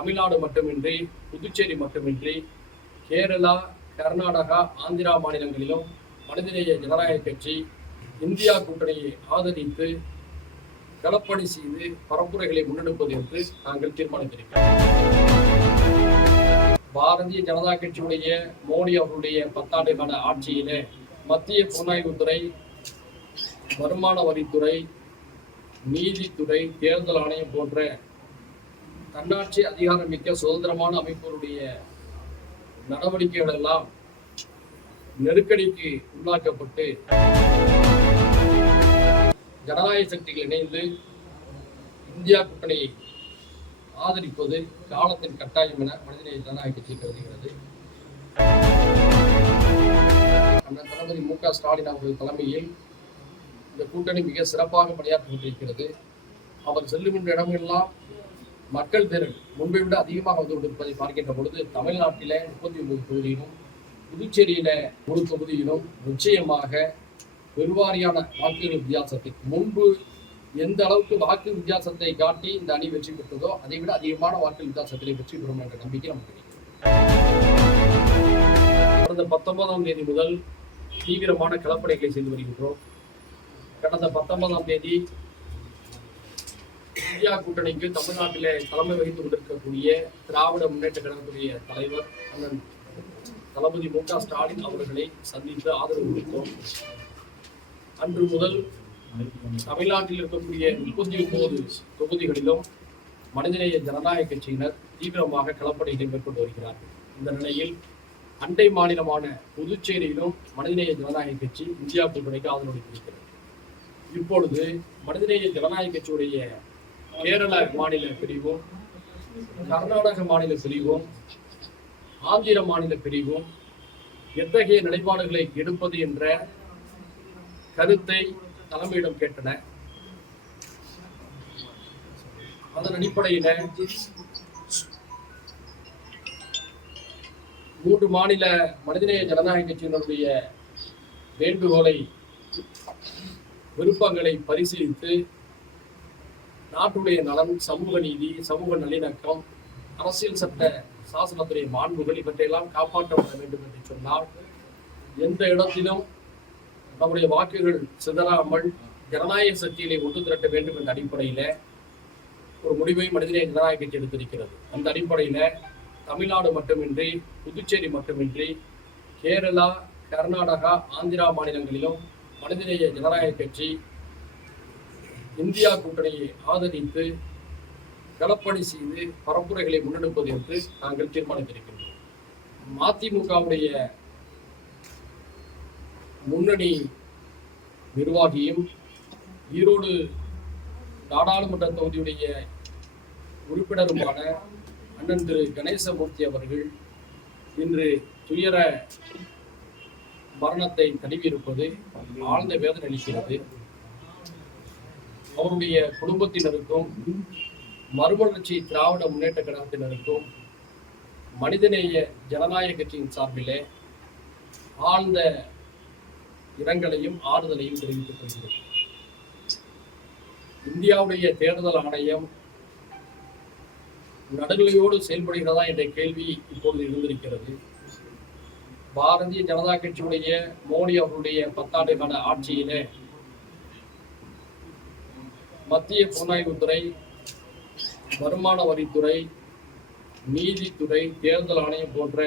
தமிழ்நாடு மட்டுமின்றி புதுச்சேரி மட்டுமின்றி கேரளா கர்நாடகா ஆந்திரா மாநிலங்களிலும் மனிதநேய ஜனநாயக கட்சி இந்தியா கூட்டணியை ஆதரித்து களப்பணி செய்து பரப்புரைகளை முன்னெடுப்பது என்று நாங்கள் தீர்மானித்திருக்கிறோம். பாரதிய ஜனதா கட்சியுடைய மோடி அவருடைய பத்தாண்டு கால ஆட்சியிலே மத்திய புலனாய்வுத்துறை வருமான வரித்துறை நீதித்துறை தேர்தல் ஆணையம் போன்ற தன்னாட்சி அதிகாரம் மிக்க சுதந்திரமான அமைப்புகளுடைய நடவடிக்கைகள் எல்லாம் நெருக்கடிக்கு உள்ளாக்கப்பட்டு ஜனநாயக சக்திகள் இணைந்து இந்தியா கூட்டணியை ஆதரிப்பது காலத்தின் கட்டாயம் என மனிதநேய ஜனநாயக கட்சி கருதுகிறது. அண்ணன் தளபதி மு க ஸ்டாலின் அவர்கள் தலைமையில் இந்த கூட்டணி மிக சிறப்பாக பணியாற்றி கொண்டிருக்கிறது. அவர் செல்லுகின்ற இடமெல்லாம் மக்கள் திரள் முன்பை விட அதிகமாக வந்து கொண்டிருப்பதை பார்க்கின்ற பொழுது தமிழ்நாட்டில முப்பத்தி ஒன்பது தொகுதியிலும் புதுச்சேரியில ஒரு தொகுதியிலும் நிச்சயமாக பெருவாரியான வாக்குகள் வித்தியாசத்தை முன்பு எந்த அளவுக்கு வாக்கு வித்தியாசத்தை காட்டி இந்த அணி வெற்றி பெற்றதோ அதை விட அதிகமான வாக்கு வித்தியாசத்திலே வெற்றி பெறும் என்ற நம்பிக்கை நமக்கு கடந்த பத்தொன்பதாம் தேதி முதல் தீவிரமான களப்பணிகளை செய்து வருகின்றோம். கடந்த பத்தொன்பதாம் தேதி இந்தியா கூட்டணிக்கு தமிழ்நாட்டிலே தலைமை வகித்துக் கொண்டிருக்கக்கூடிய திராவிட முன்னேற்ற கழகத்துடைய தலைவர் அண்ணன் தளபதி மு க ஸ்டாலின் அவர்களை சந்தித்து ஆதரவு கொடுத்தோம். அன்று முதல் தமிழ்நாட்டில் இருக்கக்கூடிய முப்பத்தி ஒன்பது தொகுதிகளிலும் மனிதநேய ஜனநாயக கட்சியினர் தீவிரமாக களப்பணிகளை மேற்கொண்டு வருகிறார்கள். இந்த நிலையில் அண்டை மாநிலமான புதுச்சேரியிலும் மனிதநேய ஜனநாயக கட்சி இந்தியா கூட்டணிக்கு ஆதரவளித்திருக்கிறது இப்பொழுது மனிதநேய ஜனநாயக கட்சியுடைய கேரள மாநில பிரிவும் கர்நாடக மாநில பிரிவும் ஆந்திர மாநில பிரிவும். எத்தகைய நிலைப்பாடுகளை எடுப்பது என்ற கருத்தை தலைமையிடம் கேட்டன. அதன் அடிப்படையில மூன்று மாநில மனிதநேய ஜனநாயக கட்சியினருடைய வேண்டுகோளை விருப்பங்களை பரிசீலித்து நாட்டுடைய நலன் சமூக நீதி சமூக நல்லிணக்கம் அரசியல் சட்ட சாசனத்துடைய மாண்புகள் இவற்றையெல்லாம் காப்பாற்றப்பட வேண்டும் என்று சொன்னால் எந்த இடத்திலும் நம்முடைய வாக்குகள் சிதறாமல் ஜனநாயக சக்திகளை ஒன்று திரட்ட வேண்டும் என்ற அடிப்படையில ஒரு முடிவை மனிதநேய ஜனநாயக கட்சி எடுத்திருக்கிறது. அந்த அடிப்படையில தமிழ்நாடு மட்டுமின்றி புதுச்சேரி மட்டுமின்றி கேரளா கர்நாடகா ஆந்திரா மாநிலங்களிலும் மனிதநேய ஜனநாயக கட்சி இந்தியா கூட்டணியை ஆதரித்து களப்பணி செய்து பரப்புரைகளை முன்னெடுப்பது என்று நாங்கள் தீர்மானித்திருக்கின்றோம். மதிமுகவுடைய முன்னணி நிர்வாகியும் ஈரோடு நாடாளுமன்ற தொகுதியுடைய உறுப்பினருமான அண்ணன் திரு கணேசமூர்த்தி அவர்கள் இன்று துயர மரணத்தை தழுவியிருப்பது ஆழ்ந்த வேதனை அளிக்கிறது. அவருடைய குடும்பத்தினருக்கும் மறுமலர்ச்சி திராவிட முன்னேற்ற கழகத்தினருக்கும் மனிதநேய ஜனநாயக கட்சியின் சார்பிலே ஆழ்ந்த இரங்கலையும் ஆறுதலையும் தெரிவித்துக் கொள்கிறேன். இந்தியாவுடைய தேர்தல் ஆணையம் நடுநிலையோடு செயல்படுகிறதா என்ற கேள்வி இப்பொழுது இருந்திருக்கிறது பாரதிய ஜனதா கட்சியுடைய மோடி அவருடைய பத்தாண்டு கால ஆட்சியிலே மத்திய புலனாய்வுத்துறை வருமான வரித்துறை நீதித்துறை தேர்தல் ஆணையம் போன்ற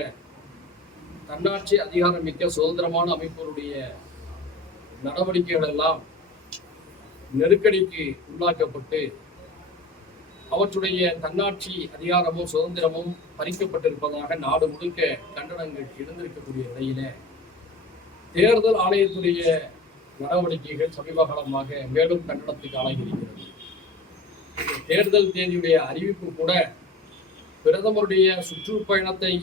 தன்னாட்சி அதிகாரமிக்க சுதந்திரமான அமைப்புகளுடைய நடவடிக்கைகள் எல்லாம் நெருக்கடிக்கு உள்ளாக்கப்பட்டு அவற்றுடைய தன்னாட்சி அதிகாரமும் சுதந்திரமும் பறிக்கப்பட்டிருப்பதாக நாடு முழுக்க கண்டனங்கள் எழுந்திருக்கக்கூடிய நிலையில தேர்தல் ஆணையத்துடைய நடவடிக்கைகள் சமீப காலமாக மேலும் கண்டனத்துக்கு ஆளாகியிருக்கிறது. தேர்தல் தேதியுடைய அறிவிப்பு கூட பிரதமருடைய சுற்றுப்பயணத்தை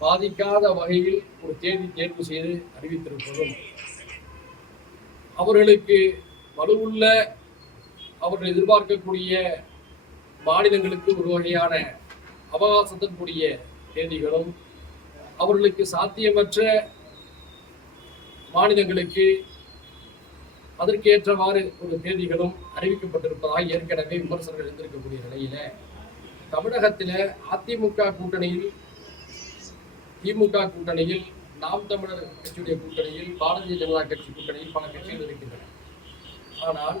பாதிக்காத வகையில் ஒரு தேதி தேர்வு செய்து அறிவித்திருப்பதும் அவர்களுக்கு வலுவுள்ள அவர்கள் எதிர்பார்க்கக்கூடிய மாநிலங்களுக்கு ஒரு வகையான அவகாசத்தக்கூடிய தேதிகளும் அவர்களுக்கு சாத்தியமற்ற மாநிலங்களுக்கு அதற்கேற்றவாறு ஒரு தேதிகளும் அறிவிக்கப்பட்டிருப்பதாக ஏற்கனவே விமர்சனங்கள் இருந்திருக்கக்கூடிய நிலையில தமிழகத்தில் அதிமுக கூட்டணியில் திமுக கூட்டணியில் நாம் தமிழர் கட்சியுடைய கூட்டணியில் பாரதிய ஜனதா கட்சி கூட்டணியில் பல கட்சிகள் இருக்கின்றன. ஆனால்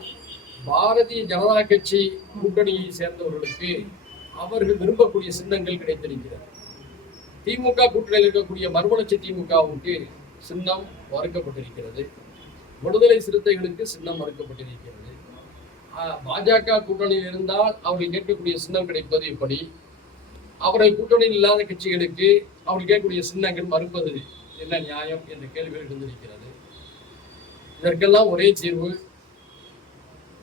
பாரதிய ஜனதா கட்சி கூட்டணியை சேர்ந்தவர்களுக்கு அவர்கள் விரும்பக்கூடிய சின்னங்கள் கிடைத்திருக்கிறது. திமுக கூட்டணியில் இருக்கக்கூடிய மறுமலர்ச்சி திமுகவுக்கு சின்னம் மறுக்கப்பட்டிருக்கிறது. விடுதலை சிறுத்தைகளுக்கு சின்னம் மறுக்கப்பட்டிருக்கிறது. ஆஹ் பாஜக கூட்டணியில் இருந்தால் அவர்கள் கேட்கக்கூடிய சின்னம் கிடைப்பது எப்படி? அவரை கூட்டணியில் இல்லாத கட்சிகளுக்கு அவர்கள் கேட்கக்கூடிய சின்னங்கள் மறுப்பது என்ன நியாயம் என்ற கேள்வி எழுந்திருக்கிறது. இதற்கெல்லாம் ஒரே தீர்வு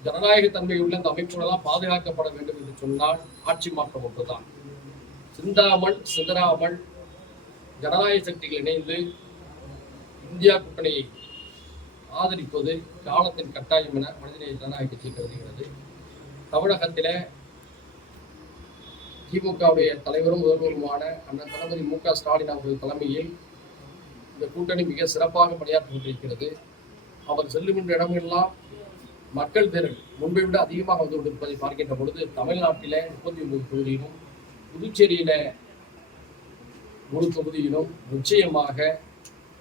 ஜனநாயக தன்மை உள்ள இந்த அமைப்புகளெல்லாம் பாதுகாக்கப்பட வேண்டும் என்று சொன்னால் ஆட்சி மாற்றம் ஒன்றுதான். சிந்தாமல் சிதறாமல் ஜனநாயக சக்திகள் இணைந்து இந்தியா கூட்டணியை ஆதரிப்பது காலத்தின் கட்டாயம் என மனிதநேய ஜனநாயக கட்சி கருதுகிறது. தமிழகத்தில திமுகவுடைய தலைவரும் முதல்வருமான அண்ணன் தளபதி மு க ஸ்டாலின் அவர்கள் தலைமையில் இந்த கூட்டணி மிக சிறப்பாக பணியாற்றி கொண்டிருக்கிறது. அவர் செல்லுகின்ற இடமெல்லாம் மக்கள் திரள் முன்பை விட அதிகமாக வந்து கொண்டிருப்பதை பார்க்கின்ற பொழுது தமிழ்நாட்டில முப்பத்தி ஒன்பது தொகுதியிலும் புதுச்சேரியில ஒரு தொகுதியிலும் நிச்சயமாக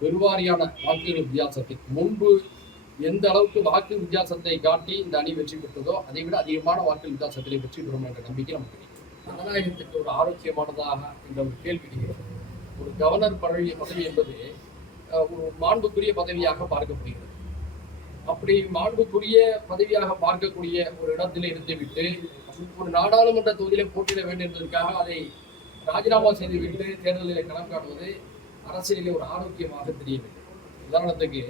பெருவாரியான வாக்குகள் வித்தியாசத்தை. முன்பு எந்த அளவுக்கு வாக்கு வித்தியாசத்தை காட்டி இந்த அணி வெற்றி பெற்றதோ அதை விட அதிகமான வாக்கு வித்தியாசத்திலே வெற்றி பெறும் என்ற நம்பிக்கை நமக்கு கிடைக்கும் ஜனநாயகத்துக்கு ஒரு ஆரோக்கியமானதாக என்ற ஒரு கேள்வி இருக்கிறது. ஒரு கவர்னர் பதவி பதவி என்பது ஒரு மாண்புக்குரிய பதவியாக பார்க்கப்படுகிறது. அப்படி மாண்புக்குரிய பதவியாக பார்க்கக்கூடிய ஒரு இடத்திலே இருந்துவிட்டு ஒரு நாடாளுமன்ற தொகுதியில போட்டியிட வேண்டும் என்பதற்காக அதை ராஜினாமா செய்துவிட்டு தேர்தலில் களம் காணுவது அரசியலிலே ஒரு ஆரோக்கியமாக தெரியவில்லை. உதாரணத்துக்கு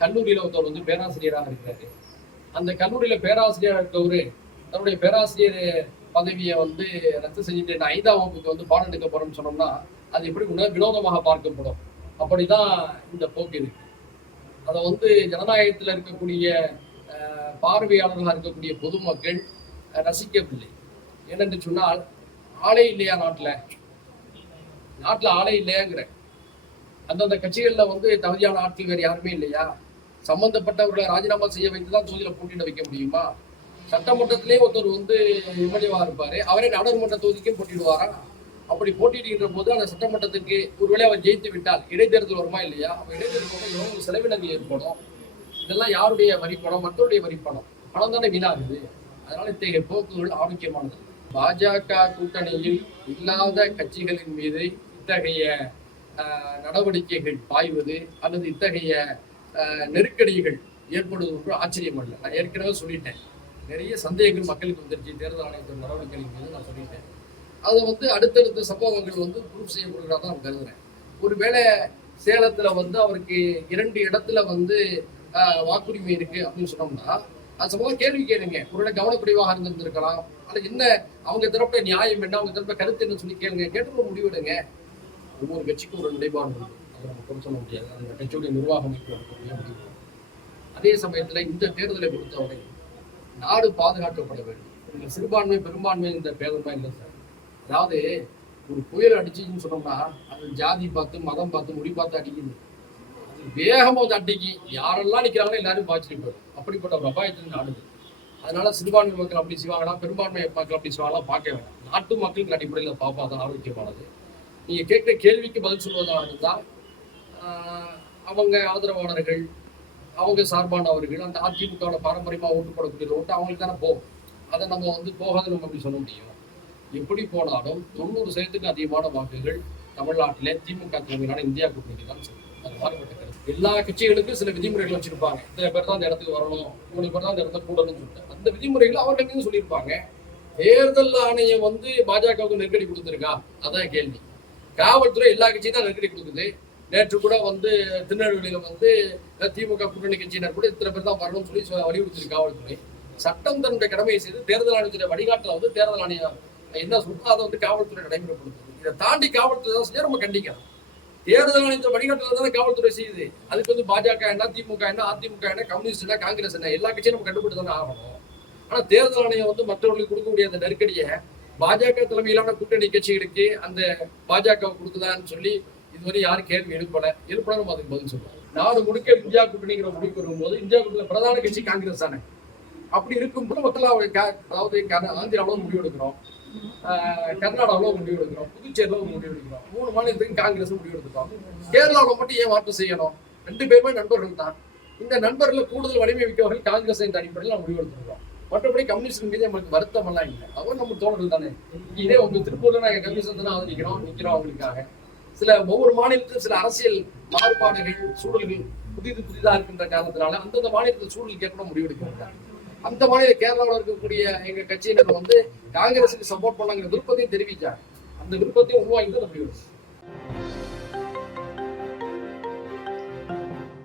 கல்லூரியில் ஒருத்தவர் ஒருத்தர் வந்து பேராசிரியராக இருக்கிறாரு. அந்த கல்லூரியில் பேராசிரியராக இருக்கவரு தன்னுடைய பேராசிரியர் பதவியை வந்து ரத்து செஞ்சுட்டு நான் ஐந்தாம் வகுப்புக்கு வந்து பாடம் எடுக்க போறேன்னு சொன்னோம்னா அது எப்படி உணவு வினோதமாக பார்க்கப்படும். அப்படிதான் இந்த போக்கு இருக்கு. அதை வந்து ஜனநாயகத்தில் இருக்கக்கூடிய பார்வையாளர்களாக இருக்கக்கூடிய பொதுமக்கள் ரசிக்கவில்லை. ஏனென்று சொன்னால் ஆளே இல்லையா நாட்டில்? நாட்டில் ஆளே இல்லையாங்கிற அந்தந்த கட்சிகளில் வந்து தகுதியான ஆட்கள் வேறு யாருமே இல்லையா? சம்பந்தப்பட்டவர்களை ராஜினாமா செய்ய வைத்து தான் தொகுதியில் போட்டியிட வைக்க முடியுமா? சட்டமன்றத்திலே ஒருத்தர் வந்து எம்எல்ஏவா இருப்பாரு. அவரே நாடாளுமன்ற தொகுதிக்கும் போட்டியிடுவாரா? அப்படி போட்டியிடுகின்ற போது அந்த சட்டமன்றத்துக்கு ஒருவேளை அவர் ஜெயித்து விட்டால் இடைத்தேர்தல் வருமா இல்லையா? அவன் இடைத்தேர்தல் வரும்போது எவ்வளவு செலவினங்கள் ஏற்படும்? இதெல்லாம் யாருடைய வரிப்பணம்? மற்றவருடைய வரிப்பணம். பணம் தானே வீணாகுது. அதனால இத்தகைய போக்குகள் ஆரோக்கியமானது. பாஜக கூட்டணியில் இல்லாத கட்சிகளின் மீது இத்தகைய நடவடிக்கைகள் பாய்வது அல்லது இத்தகைய நெருக்கடிகள் ஏற்படுவது ஒன்று ஆச்சரியம் அல்ல நான் ஏற்கனவே சொல்லிட்டேன். நிறைய சந்தேகங்கள் மக்களுக்கு வந்துருச்சு. தேர்தல் ஆணையத்தின் நடவடிக்கைகள் மீது நான் சொல்லிட்டேன். அது வந்து அடுத்தடுத்த சம்பவங்கள் வந்து ப்ரூவ் செய்யப்படுகிறதா தான் நான் கருதுறேன். ஒருவேளை சேலத்தில் வந்து அவருக்கு இரண்டு இடத்துல வந்து வாக்குரிமை இருக்கு அப்படின்னு சொன்னோம்னா அது சம்பவம் கேள்வி கேளுங்க. ஒருவேளை கவனக்குறைவாக இருந்திருந்திருக்கலாம். ஆனால் என்ன அவங்க தரப்புல நியாயம் என்ன அவங்க தரப்புல கருத்து என்ன சொல்லி கேளுங்க. கேட்டு முடிவெடுங்க ஒவ்வொரு கட்சிக்கும் ஒரு நிலைப்பாடு இருக்கும் அதை நம்ம குறை சொல்ல முடியாது அந்த கட்சியுடைய நிர்வாக அமைப்பு முடிவு அதே சமயத்தில் இந்த தேர்தலை பொறுத்தவரை நாடு பாதுகாக்கப்பட வேண்டும். இந்த சிறுபான்மை பெரும்பான்மை இந்த பேதமாக இல்லை சார். அதாவது ஒரு புயல் அடிச்சுன்னு சொன்னோம்னா அது ஜாதி பார்த்து மதம் பார்த்து முடி பார்த்து அடிக்குது. அது வேகமாக வந்து அடிக்கி. யாரெல்லாம் நிக்கிறாங்களோ எல்லாரும் பாய்ச்சிட்டு போயிடும். அப்படிப்பட்ட ஒரு அபாயத்தில் நாடுது அதனால சிறுபான்மை மக்கள் அப்படி செய்வாங்களா? பெரும்பான்மை மக்கள் அப்படி செய்வாங்களா? பார்க்க வேண்டாம் நாட்டு மக்களுக்கு அடிப்படையில் பார்ப்பா தான் ஆரோக்கியமானது. நீங்கள் கேட்குற கேள்விக்கு பதில் சொல்வதாக இருந்தால் அவங்க ஆதரவாளர்கள் அவங்க சார்பானவர்கள் அந்த அதிமுகவோட பாரம்பரியமாக ஓட்டு போடக்கூடிய ஓட்டு அவங்களுக்கு தானே போகும். அதை நம்ம வந்து போகாது நம்ம அப்படி சொல்ல முடியும்? எப்படி போனாலும் தொண்ணூறு சதவீதத்துக்கு அதிகமான வாக்குகள் தமிழ்நாட்டிலே திமுக தலைமையிலான இந்தியா கூட்டணி தான் அது மாறுபட்ட கருத்து. எல்லா கட்சிகளுக்கும் சில விதிமுறைகள் வச்சிருப்பாங்க. இந்த பேர் தான் அந்த இடத்துக்கு வரணும் இவ்வளவு பேர் தான் அந்த இடத்துல கூடணும்னு சொல்லிட்டு. அந்த விதிமுறைகள் அவர்கள் மீது சொல்லியிருப்பாங்க. தேர்தல் ஆணையம் வந்து பாஜகவுக்கு நெருக்கடி கொடுத்துருக்கா? அதான் கேள்வி. காவல்துறை எல்லா கட்சியும் தான் நெருக்கடி கொடுக்குது. நேற்று கூட வந்து திருநெல்வேலியில் வந்து திமுக கூட்டணி கட்சியினர் கூட இத்தனை பேர் தான் வரணும்னு சொல்லி சொ- காவல்துறை. சட்டம் தன்னுடைய கடமையை செய்து தேர்தல் ஆணையத்துடைய வழிகாட்டில் வந்து தேர்தல் ஆணையம் என்ன சொல்றோ அதை வந்து காவல்துறை நடைமுறைப்படுத்தும் இதை தாண்டி காவல்துறை தான் செய்ய நம்ம கண்டிக்கலாம் தேர்தல் ஆணையத்தை வழிகாட்டல தானே காவல்துறை செய்யுது. அதுக்கு வந்து பாஜக என்ன திமுக என்ன அதிமுக என்ன கம்யூனிஸ்ட் என்ன காங்கிரஸ் என்ன எல்லா கட்சியும் நம்ம கண்டுபிடித்து தானே ஆகணும். ஆனா தேர்தல் ஆணையம் வந்து மற்றவர்களுக்கு கொடுக்கக்கூடிய அந்த நெருக்கடியை பாஜக தலைமையிலான கூட்டணி கட்சிகளுக்கு அந்த பாஜக கொடுக்குதான்னு சொல்லி இதுவரை யாரும் கேள்வி எழுப்பல. எழுப்பினா நம்ம அதுக்கு பதில் சொல்லுவோம் நாடு முழுக்க இந்தியா கூட்டணிங்கிற முடிவு வரும்போது இந்தியா கூட்டணி பிரதான கட்சி காங்கிரஸ் தானே. அப்படி இருக்கும்போது மக்கள் அதாவது ஆந்திராவில் முடிவு எடுக்கிறோம். கர்நாடகாவில் முடிவு எடுக்கிறோம். புதுச்சேரியில் முடிவு எடுக்கிறோம். மூணு மாநிலத்துக்கும் காங்கிரஸ் முடிவு எடுத்துட்டோம். கேரளாவில் மட்டும் ஏன் வாக்கு செய்யணும்? ரெண்டு பேருமே நண்பர்கள் தான். இந்த நண்பர்கள் கூடுதல் வலிமை மிக்கவர்கள் காங்கிரஸ் என்ற அடிப்படையில் நம்ம முடிவு எடுத்துருக்கோம் மற்றபடி கம்யூனிஸ்ட் மீது நம்மளுக்கு வருத்தம் எல்லாம் இல்லை. அவர் நம்ம தோழர்கள் தானே. இதே உங்க திருப்பூர்ல நாங்கள் கம்யூனிஸ்ட் தானே ஆதரிக்கிறோம் நிற்கிறோம் அவங்களுக்காக. சில ஒவ்வொரு மாநிலத்திலும் சில அரசியல் மாறுபாடுகள் சூழல்கள் புதிது புதிதா இருக்கின்ற காரணத்தினால அந்தந்த மாநிலத்தில் சூழல் கேட்கணும் முடிவெடுக்கிறாங்க அந்த மாநில கேரளாவில் இருக்கக்கூடிய எங்க கட்சியினர் வந்து காங்கிரஸுக்கு சப்போர்ட் பண்ணாங்கிற விருப்பத்தையும் தெரிவிச்சாங்க அந்த விருப்பத்தையும் உருவாக்கி தான் முடிவு